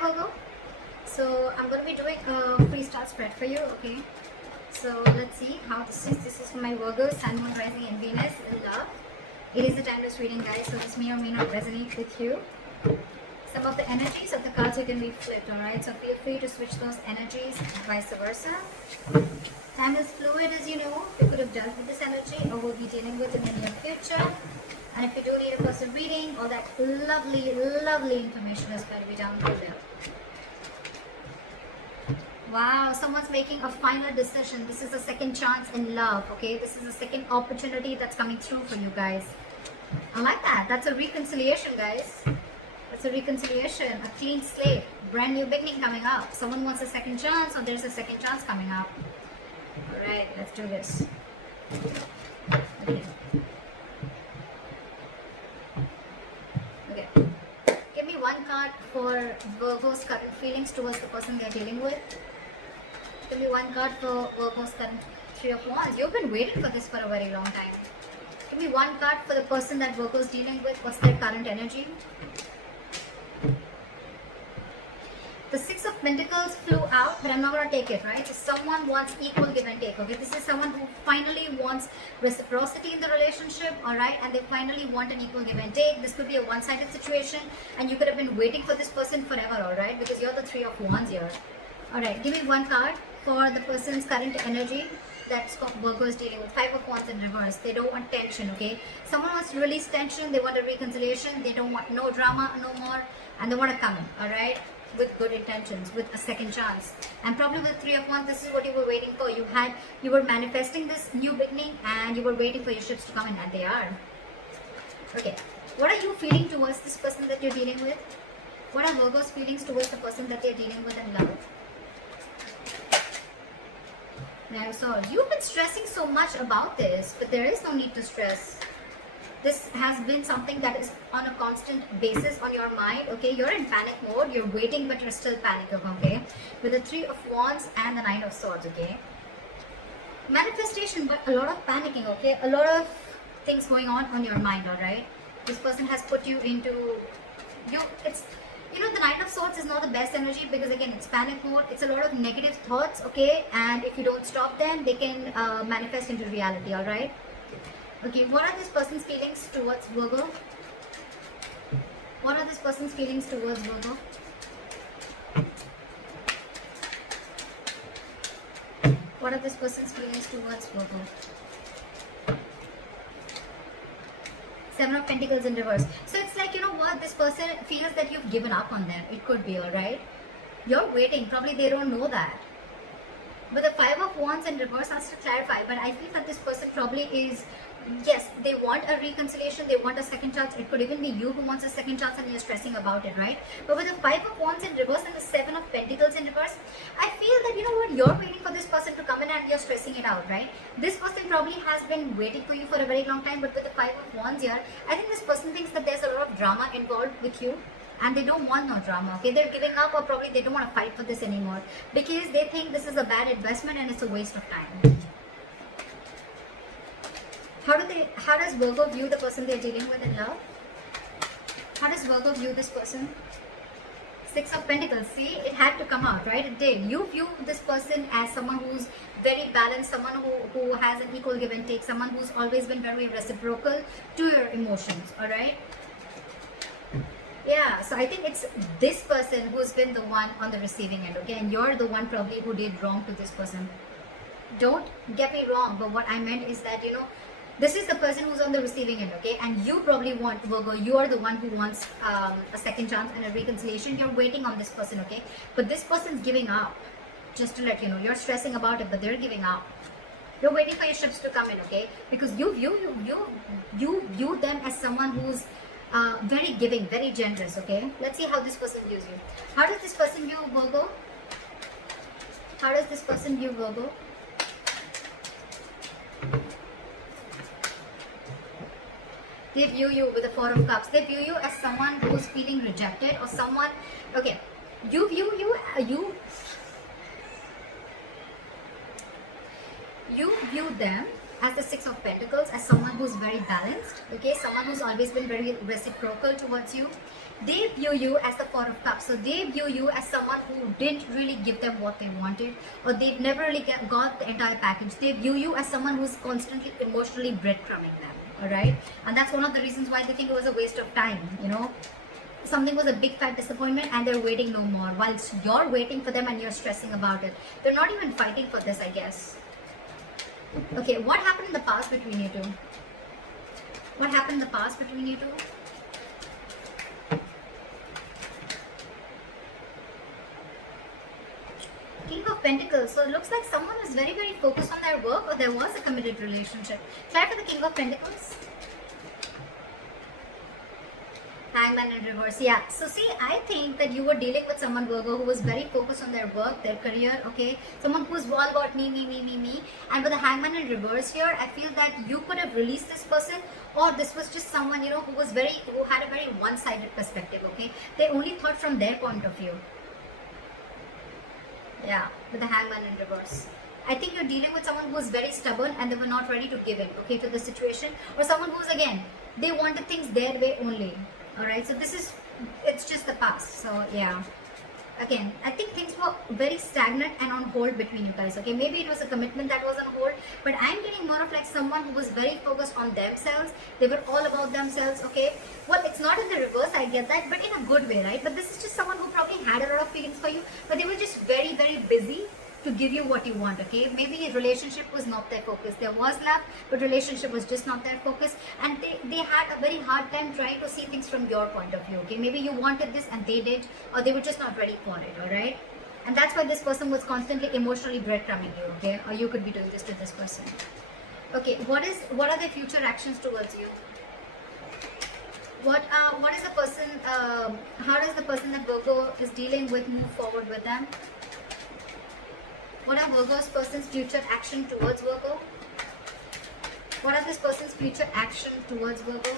Hi Virgo. So I'm going to be doing a freestyle spread for you, okay? So let's see how this is. This is for my Virgo, Sun, Moon, Rising, and Venus in love. It is a timeless reading, guys, so this may or may not resonate with you. Some of the energies of the cards you can be flipped, alright? So feel free to switch those energies, vice versa. Time is fluid, as you know. You could have dealt with this energy or will be dealing with it in the near future. And if you do need a personal reading, all that lovely, lovely information is going to be down below. Wow, someone's making a final decision. This is a second chance in love, okay? This is a second opportunity that's coming through for you guys. I like that. That's a reconciliation, guys. That's a reconciliation, a clean slate, brand new beginning coming up. Someone wants a second chance or there's a second chance coming up. Alright, let's do this. Okay. Okay. Give me one card for Virgo's current feelings towards the person they're dealing with. Give me one card for Virgo's current Three of Wands. You've been waiting for this for a very long time. Give me one card for the person that Virgo's dealing with. What's their current energy? The Six of Pentacles flew out, but I'm not going to take it, right? So someone wants equal give and take, okay? This is someone who finally wants reciprocity in the relationship, all right? And they finally want an equal give and take. This could be a one-sided situation, and you could have been waiting for this person forever, all right? Because you're the Three of Wands here. All right, give me one card for the person's current energy that's Virgo is dealing with. Five of Wands in reverse. They don't want tension, okay? Someone wants to release tension. They want a reconciliation. They don't want no drama no more, and they want to come in, all right? With good intentions, with a second chance. And probably with Three of Wands, this is what you were waiting for. You were manifesting this new beginning and you were waiting for your ships to come in, and they are. Okay, what are you feeling towards this person that you're dealing with? What are Virgo's feelings towards the person that they're dealing with in love? Now, so you've been stressing so much about this, but there is no need to stress. This has been something that is on a constant basis on your mind, okay? You're in panic mode, you're waiting, but you're still panicking, okay? With the Three of Wands and the Nine of Swords, okay? Manifestation, but a lot of panicking, okay? A lot of things going on your mind, all right? This person has put you into, the Nine of Swords is not the best energy because, again, it's panic mode. It's a lot of negative thoughts, okay? And if you don't stop them, they can manifest into reality, all right? Okay, what are this person's feelings towards Virgo? What are this person's feelings towards Virgo? What are this person's feelings towards Virgo? Seven of Pentacles in reverse. So it's like, you know what? This person feels that you've given up on them. It could be, alright? You're waiting. Probably they don't know that. But the Five of Wands in reverse has to clarify. But I feel that this person probably is... Yes, they want a reconciliation, they want a second chance. It could even be you who wants a second chance and you're stressing about it, right? But with the Five of Wands in reverse and the Seven of Pentacles in reverse, I feel that, you know what, you're waiting for this person to come in and you're stressing it out, right? This person probably has been waiting for you for a very long time, but with the Five of Wands here, I think this person thinks that there's a lot of drama involved with you. And they don't want no drama, okay? They're giving up, or probably they don't want to fight for this anymore because they think this is a bad investment and it's a waste of time. How does Virgo view the person they're dealing with in love? How does Virgo view this person? Six of Pentacles. See, it had to come out, right? It did. You view this person as someone who's very balanced, someone who has an equal give and take, someone who's always been very reciprocal to your emotions, alright? Yeah, so I think it's this person who's been the one on the receiving end, okay? And you're the one probably who did wrong to this person. Don't get me wrong, but what I meant is that, this is the person who's on the receiving end, okay? And you probably want, Virgo, you are the one who wants a second chance and a reconciliation. You're waiting on this person, okay? But this person's giving up. Just to let you know, you're stressing about it, but they're giving up. You're waiting for your ships to come in, okay? Because you view them as someone who's very giving, very generous, okay? Let's see how this person views you. How does this person view Virgo? How does this person view Virgo? They view you with the Four of Cups. They view you as someone who's feeling rejected or someone... Okay, you view them as the Six of Pentacles, as someone who's very balanced, okay? Someone who's always been very reciprocal towards you. They view you as the Four of Cups. So they view you as someone who didn't really give them what they wanted, or they never really got the entire package. They view you as someone who's constantly emotionally breadcrumbing them. All right, and that's one of the reasons why they think it was a waste of time. You know, something was a big fat disappointment, and they're waiting no more. Whilst you're waiting for them and you're stressing about it, they're not even fighting for this, I guess. Okay, what happened in the past between you two? What happened in the past between you two? King of Pentacles. So it looks like someone was very, very focused on their work, or there was a committed relationship. Try for the King of Pentacles. Hangman in reverse. Yeah. So see, I think that you were dealing with someone, Virgo, who was very focused on their work, their career, okay? Someone who's all about me. And with the Hangman in reverse here, I feel that you could have released this person, or this was just someone, you know, who had a very one-sided perspective, okay? They only thought from their point of view. Yeah, with the Hangman in reverse. I think you're dealing with someone who's very stubborn and they were not ready to give in, okay, to the situation. Or someone who's, again, they wanted things their way only. Alright, so it's just the past. So, yeah. Again, I think things were very stagnant and on hold between you guys, okay? Maybe it was a commitment that was on hold, but I'm getting more of like someone who was very focused on themselves. They were all about themselves, okay? Well, it's not in the reverse, I get that, but in a good way, right? But this is just someone who probably had a lot of feelings for you, but they were just very, very busy to give you what you want, okay? Maybe relationship was not their focus. There was love, but relationship was just not their focus, and they had a very hard time trying to see things from your point of view, okay? Maybe you wanted this and they did, or they were just not ready for it, all right? And that's why this person was constantly emotionally breadcrumbing you, okay? Or you could be doing this to this person. Okay, what are their future actions towards you? What is the person, how does the person that Virgo is dealing with move forward with them? What are Virgo's person's future action towards Virgo? What are this person's future action towards Virgo?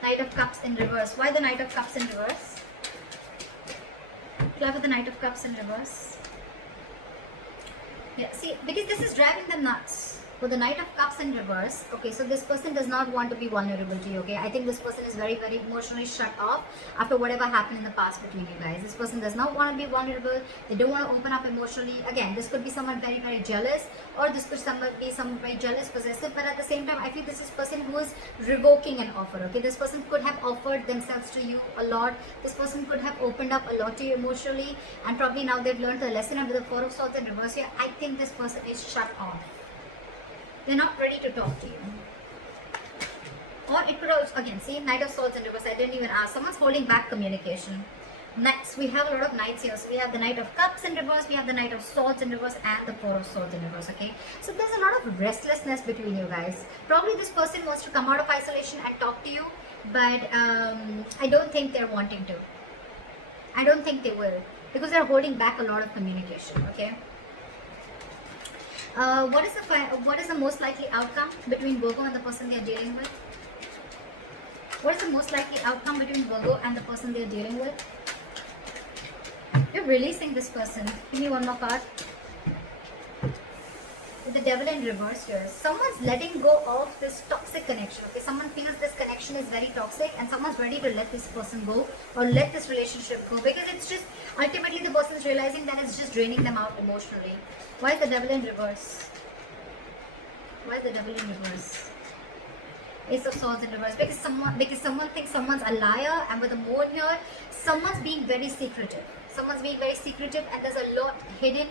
Knight of Cups in reverse. Why the Knight of Cups in reverse? Clever, the Knight of Cups in reverse. Yeah, see, because this is driving them nuts. For the Knight of Cups in reverse, okay, so this person does not want to be vulnerable to you, okay? I think this person is very, very emotionally shut off after whatever happened in the past between you guys. This person does not want to be vulnerable. They don't want to open up emotionally. Again, this could be someone very, very jealous, or this could be someone very jealous, possessive, but at the same time, I feel this is person who is revoking an offer, okay? This person could have offered themselves to you a lot. This person could have opened up a lot to you emotionally, and probably now they've learned the lesson. And with the Four of Swords in reverse here, I think this person is shut off. They're not ready to talk to you. Or it could also, again, see, Knight of Swords in reverse, I didn't even ask. Someone's holding back communication. Next, we have a lot of Knights here. So we have the Knight of Cups in reverse, we have the Knight of Swords in reverse, and the Four of Swords in reverse, okay? So there's a lot of restlessness between you guys. Probably this person wants to come out of isolation and talk to you, but I don't think they're wanting to. I don't think they will, because they're holding back a lot of communication, okay? What is the most likely outcome between Virgo and the person they are dealing with? What is the most likely outcome between Virgo and the person they are dealing with? You're releasing this person. Give me one more card. With the Devil in reverse here, someone's letting go of this toxic connection. Okay, someone feels this connection is very toxic, and someone's ready to let this person go, or let this relationship go, because it's just ultimately the person's realizing that it's just draining them out emotionally. Why is the Devil in reverse? Why is the Devil in reverse? Ace of Swords in reverse. Because someone thinks someone's a liar, and with the Moon here, someone's being very secretive. Someone's being very secretive, and there's a lot hidden,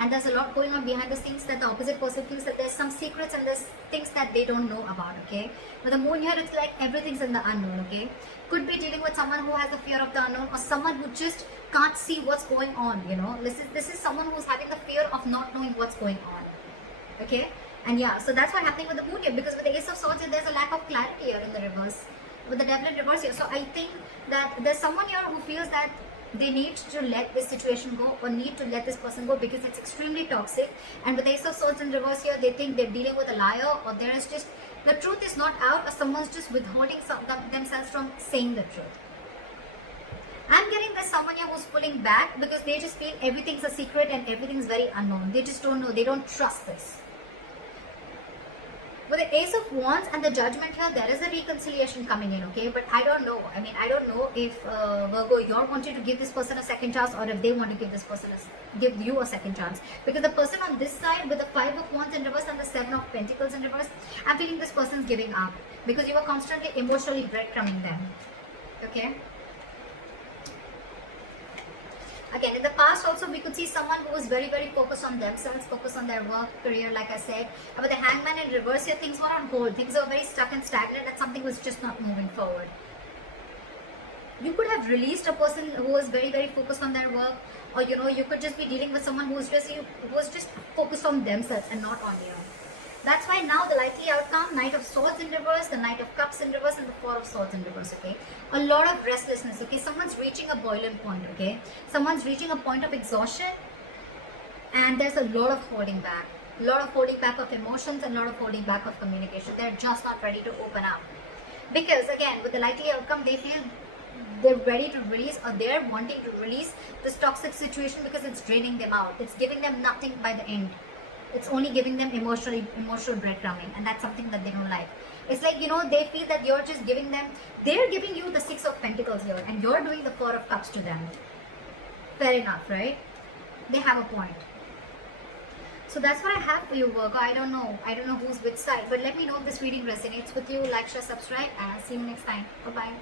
and there's a lot going on behind the scenes, that the opposite person feels that there's some secrets and there's things that they don't know about, okay? With the Moon here, it's like everything's in the unknown, okay? Could be dealing with someone who has a fear of the unknown, or someone who just can't see what's going on, you know? This is someone who's having the fear of not knowing what's going on, okay? And yeah, so that's what's happening with the Moon here, because with the Ace of Swords here, there's a lack of clarity here in the reverse. With the Devil in reverse here, so I think that there's someone here who feels that they need to let this situation go, or need to let this person go, because it's extremely toxic. And with the Ace of Swords in reverse here, they think they're dealing with a liar, or there is just, the truth is not out, or someone's just withholding themselves from saying the truth. I'm getting there's someone here who's pulling back, because they just feel everything's a secret and everything's very unknown. They just don't know, they don't trust this. With the Ace of Wands and the Judgment here, there is a reconciliation coming in, okay? But I don't know. I mean, I don't know if Virgo, you're wanting to give this person a second chance, or if they want to give give you a second chance. Because the person on this side with the Five of Wands in reverse and the Seven of Pentacles in reverse, I'm feeling this person's giving up because you are constantly emotionally breadcrumbing them, okay? Again, in the past also we could see someone who was very, very focused on themselves, focused on their work, career, like I said. But the Hangman in reverse here, things were on hold. Things were very stuck and stagnant, and something was just not moving forward. You could have released a person who was very, very focused on their work, or you could just be dealing with someone who was just focused on themselves and not on you. That's why now the likely outcome, Knight of Swords in reverse, the Knight of Cups in reverse, and the Four of Swords in reverse, okay? A lot of restlessness, okay? Someone's reaching a boiling point, okay? Someone's reaching a point of exhaustion, and there's a lot of holding back. A lot of holding back of emotions and a lot of holding back of communication. They're just not ready to open up. Because, again, with the likely outcome, they feel they're ready to release, or they're wanting to release this toxic situation because it's draining them out. It's giving them nothing by the end. It's only giving them emotional breadcrumbing, and that's something that they don't like. It's like, they feel that you're just giving them, they're giving you the Six of Pentacles here, and you're doing the Four of Cups to them. Fair enough, right? They have a point. So that's what I have for you, Virgo. I don't know who's which side, but let me know if this reading resonates with you. Like, share, subscribe, and I'll see you next time. Bye-bye.